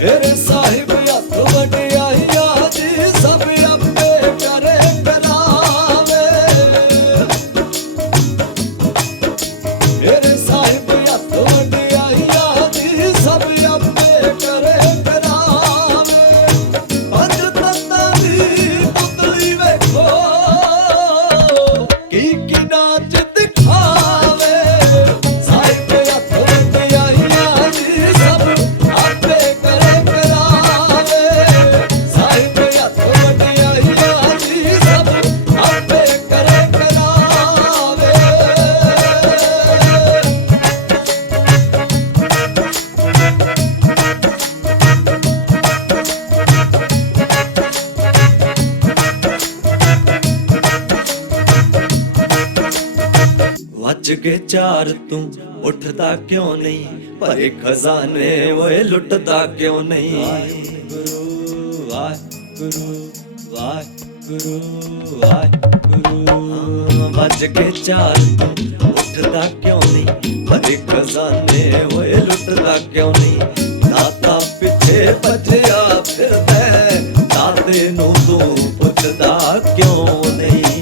Ere sahibi ਵੱਜ ਕੇ ਚਾਰ ਤੂੰ ਉੱਠਦਾ ਕਿਉਂ ਨਹੀਂ? ਭਰੇ ਖਜ਼ਾਨੇ ਓਏ ਲੁੱਟਦਾ ਕਿਉਂ ਨਹੀਂ? ਗੁਰੂ ਵਾਹਿਗੁਰੂ ਵਾਹਿਗੁਰੂ ਵਾਹਿਗੁਰੂ ਵੱਜ ਕੇ ਚਾਰ ਤੂੰ ਉੱਠਦਾ ਕਿਉਂ ਨਹੀਂ? ਭਰੇ ਖਜ਼ਾਨੇ ਓਏ ਲੁੱਟਦਾ ਕਿਉਂ ਨਹੀਂ? ਦਾਤਾ ਪਿੱਛੇ ਭੱਜਿਆ ਫਿਰਦਾ ਹੈ, ਦਾਤੇ ਨੂੰ ਤੂੰ ਪੁੱਛਦਾ ਕਿਉਂ ਨਹੀਂ?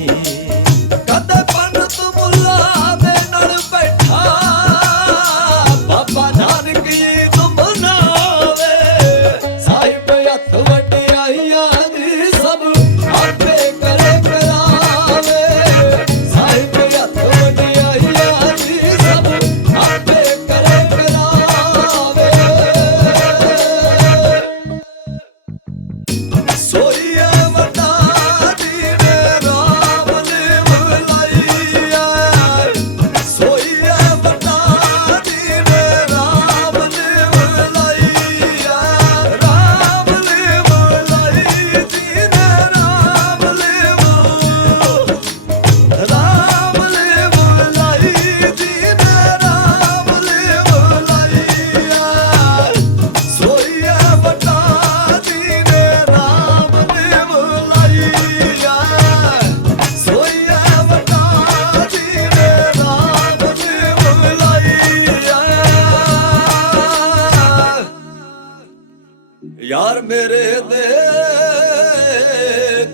ਯਾਰ ਮੇਰੇ ਦੇ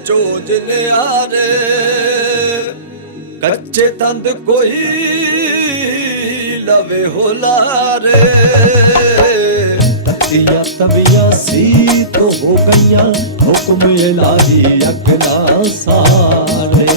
ਚੋਜ ਨਿਆਰੇ। ਕੱਚੇ ਤੰਦ ਕੋਈ ਲਵੇ ਹੋਲਾਰੇ। ਤੀਆ ਤਵੀਆਂ ਸੀ ਤੋ ਹੋ ਗਈਆਂ, ਹੁਕਮ ਇਲਾਹੀ ਅਗਲਾ ਸਾਰੇ